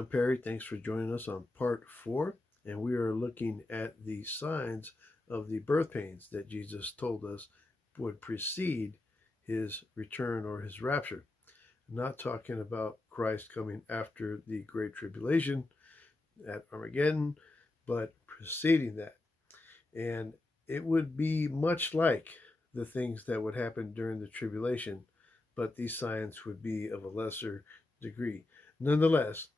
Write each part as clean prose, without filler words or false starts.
John Perry. Thanks for joining us on part 4. And we are looking at the signs of the birth pains that Jesus told us would precede his return or his rapture. I'm not talking about Christ coming after the Great Tribulation at Armageddon, but preceding that. And it would be much like the things that would happen during the tribulation, but these signs would be of a lesser degree. Nonetheless,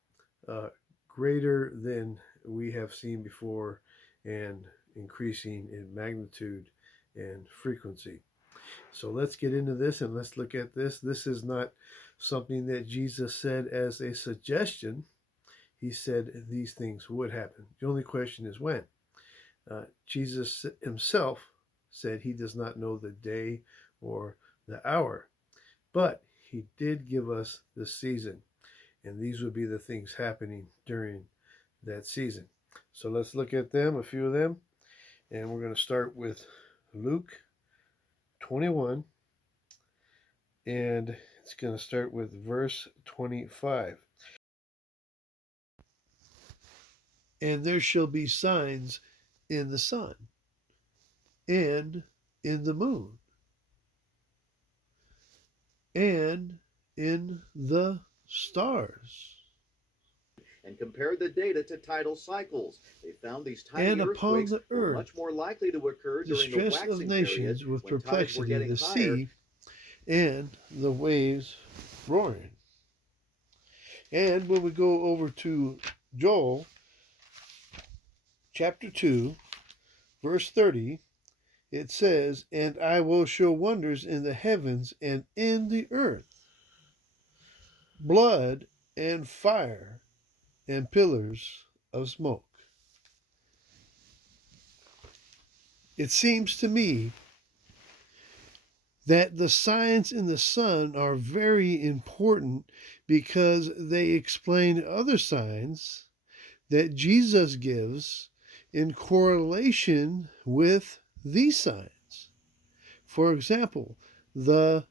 greater than we have seen before and increasing in magnitude and frequency. So let's get into this and let's look at this. This is not something that Jesus said as a suggestion. He said these things would happen. The only question is when. Jesus himself said he does not know the day or the hour, but he did give us the season, and these would be the things happening during that season. So let's look at them, a few of them, and we're going to start with Luke 21, and it's going to start with verse 25. And there shall be signs in the sun and in the moon and in the stars, and compared the data to tidal cycles. They found these tiny and upon earthquakes the were earth much more likely to occur during the distress of waxing period nations with when tides were perplexity, getting the higher. sea and the waves roaring. And when we go over to Joel chapter 2, verse 30, it says, And I will show wonders in the heavens and in the earth, blood and fire and pillars of smoke. It seems to me that the signs in the sun are very important because they explain other signs that Jesus gives in correlation with these signs. For example, the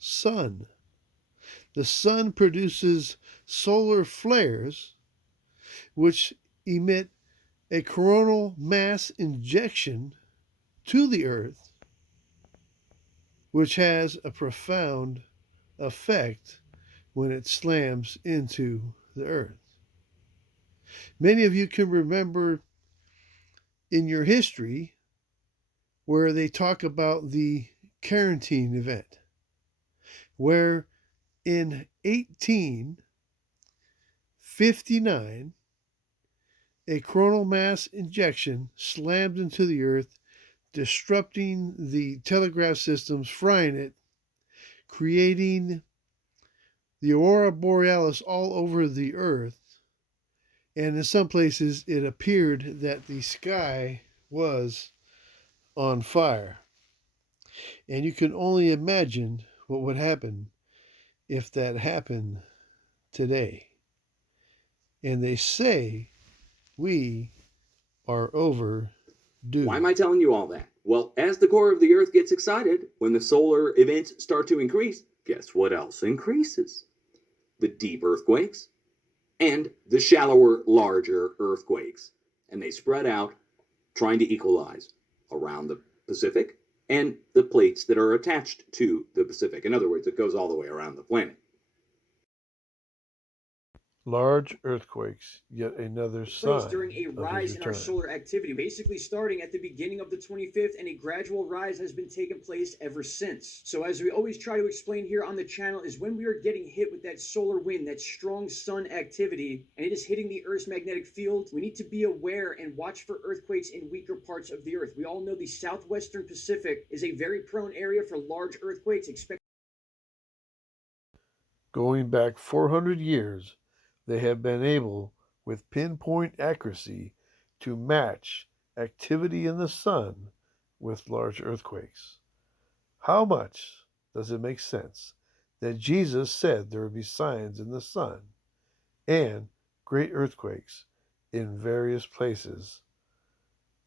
sun. The sun produces solar flares which emit a coronal mass injection to the earth, which has a profound effect when it slams into the earth. Many of you can remember in your history where they talk about the Carantine event, where in 1859, a coronal mass injection slammed into the earth, disrupting the telegraph systems, frying it, creating the aurora borealis all over the earth. And in some places, it appeared that the sky was on fire. And you can only imagine what would happen if that happened today. And they say we are overdue. Why am I telling you all that? Well, as the core of the Earth gets excited, when the solar events start to increase, guess what else increases? The deep earthquakes and the shallower, larger earthquakes. And they spread out, trying to equalize around the Pacific and the plates that are attached to the Pacific. In other words, it goes all the way around the planet. Large earthquakes, yet another sign during a of his rise in our return. solar activity, basically starting at the beginning of the 25th, and a gradual rise has been taking place ever since. So as we always try to explain here on the channel, is when we are getting hit with that solar wind, that strong sun activity, and it is hitting the Earth's magnetic field, we need to be aware and watch for earthquakes in weaker parts of the Earth. We all know the southwestern Pacific is a very prone area for large earthquakes. Going back 400 years, they have been able, with pinpoint accuracy, to match activity in the sun with large earthquakes. How much does it make sense that Jesus said there would be signs in the sun and great earthquakes in various places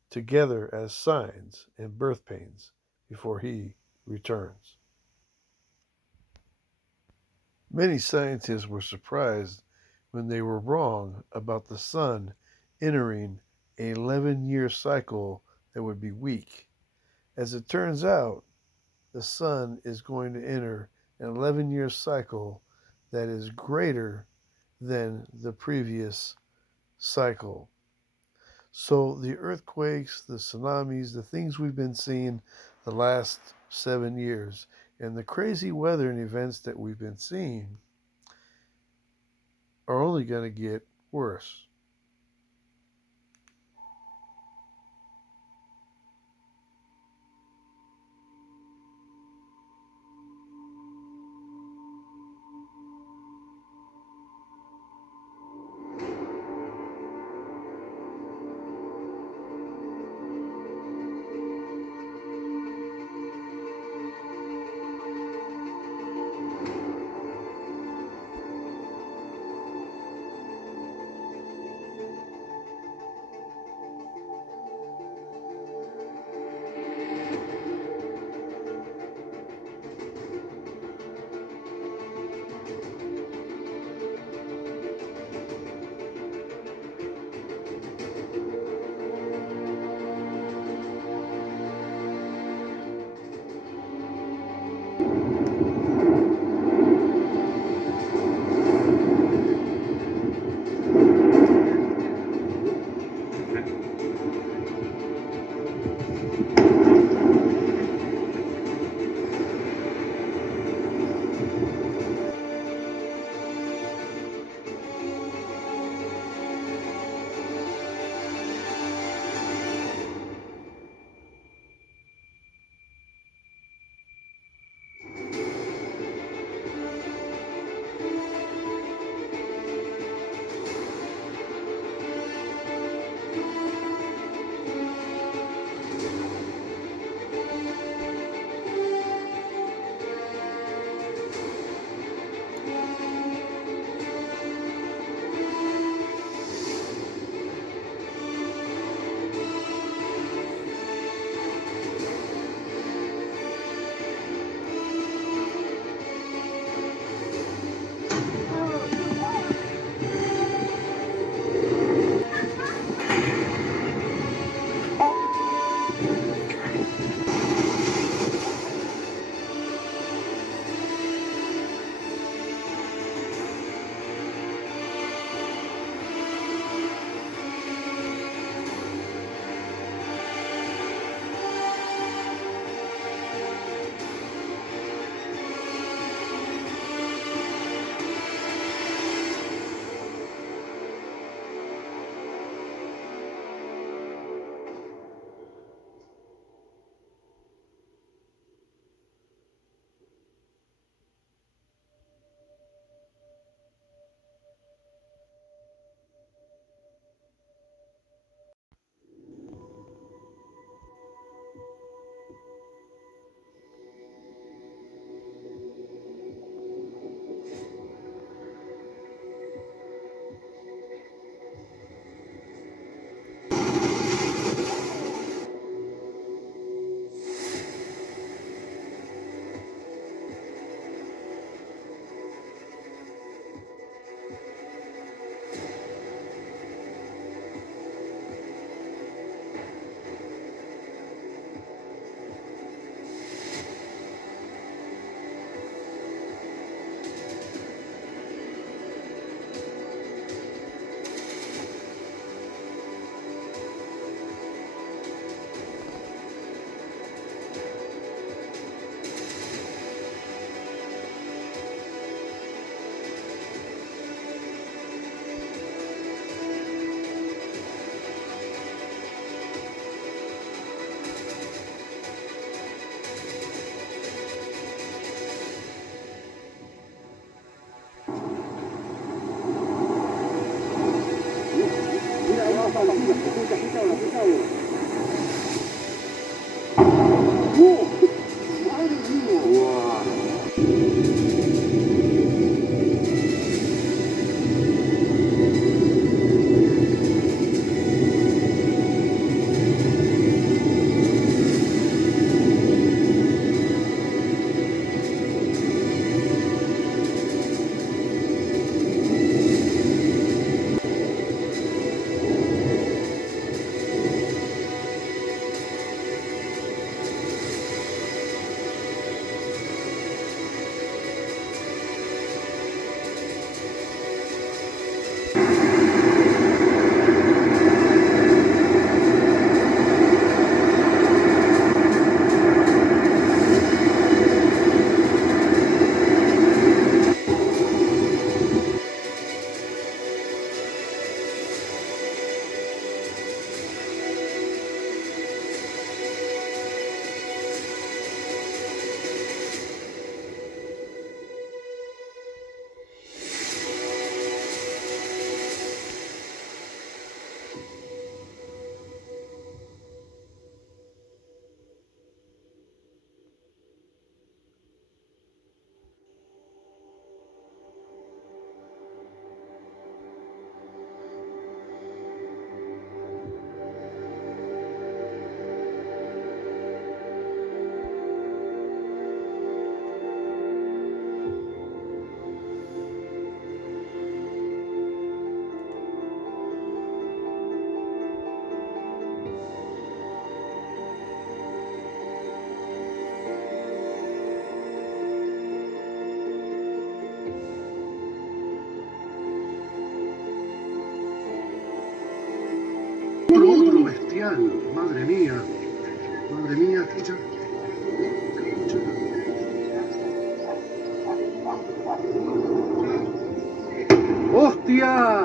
together as signs and birth pains before he returns? Many scientists were surprised when they were wrong about the sun entering an 11-year cycle that would be weak. As it turns out, the sun is going to enter an 11-year cycle that is greater than the previous cycle. So the earthquakes, the tsunamis, the things we've been seeing the last 7 years, and the crazy weather and events that we've been seeing are only going to get worse. celestial. Madre mía. Madre mía, escucha. Escucha. ¡Hostia!